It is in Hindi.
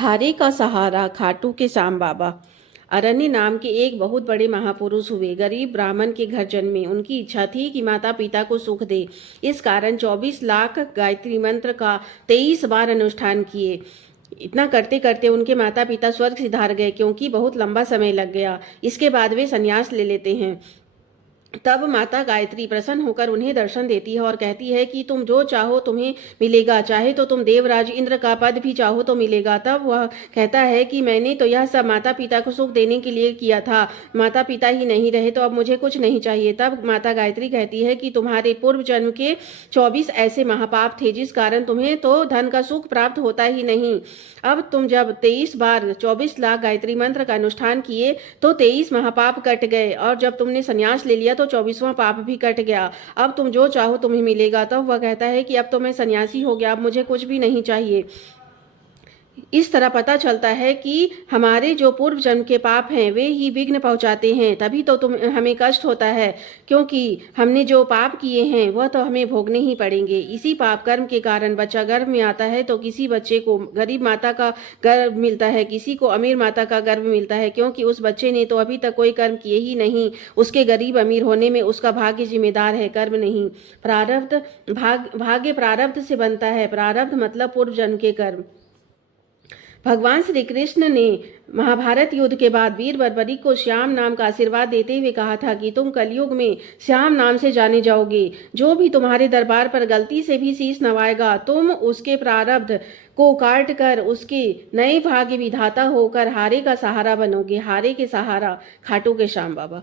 हारे का सहारा खाटू के श्याम बाबा। अरण्य नाम के एक बहुत बड़े महापुरुष हुए। गरीब ब्राह्मण के घर जन्मे। उनकी इच्छा थी कि माता पिता को सुख दे। इस कारण 24 लाख गायत्री मंत्र का 23 बार अनुष्ठान किए। इतना करते करते उनके माता पिता स्वर्ग सिधार गए, क्योंकि बहुत लंबा समय लग गया। इसके बाद वे संन्यास ले लेते हैं। तब माता गायत्री प्रसन्न होकर उन्हें दर्शन देती है और कहती है कि तुम जो चाहो तुम्हें मिलेगा, चाहे तो तुम देवराज इंद्र का पद भी चाहो तो मिलेगा। तब वह कहता है कि मैंने तो यह सब माता पिता को सुख देने के लिए किया था, माता पिता ही नहीं रहे तो अब मुझे कुछ नहीं चाहिए। तब माता गायत्री कहती है कि तुम्हारे पूर्व जन्म के 24 ऐसे महापाप थे जिस कारण तुम्हें तो धन का सुख प्राप्त होता ही नहीं। अब तुम जब 23 बार 24 लाख गायत्री मंत्र का अनुष्ठान किए तो 23 महापाप कट गए, और जब तुमने संन्यास ले लिया तो 24वां पाप भी कट गया। अब तुम जो चाहो तुम्हें मिलेगा। तब वह कहता है कि अब तो मैं सन्यासी हो गया, अब मुझे कुछ भी नहीं चाहिए। इस तरह पता चलता है कि हमारे जो पूर्व जन्म के पाप हैं वे ही विघ्न पहुंचाते हैं, तभी तो हमें कष्ट होता है, क्योंकि हमने जो पाप किए हैं वह तो हमें भोगने ही पड़ेंगे। इसी पाप कर्म के कारण बच्चा गर्भ में आता है तो किसी बच्चे को गरीब माता का गर्भ मिलता है, किसी को अमीर माता का गर्भ मिलता है, क्योंकि उस बच्चे ने तो अभी तक कोई कर्म किए ही नहीं। उसके गरीब अमीर होने में उसका भाग्य जिम्मेदार है, कर्म नहीं। प्रारब्ध भाग्य प्रारब्ध से बनता है। प्रारब्ध मतलब पूर्व जन्म के कर्म। भगवान श्री कृष्ण ने महाभारत युद्ध के बाद वीर बर्बरी को श्याम नाम का आशीर्वाद देते हुए कहा था कि तुम कलयुग में श्याम नाम से जाने जाओगे। जो भी तुम्हारे दरबार पर गलती से भी शीश नवाएगा, तुम उसके प्रारब्ध को काट कर उसके नए भाग्य विधाता होकर हारे का सहारा बनोगे। हारे के सहारा खाटू के श्याम बाबा।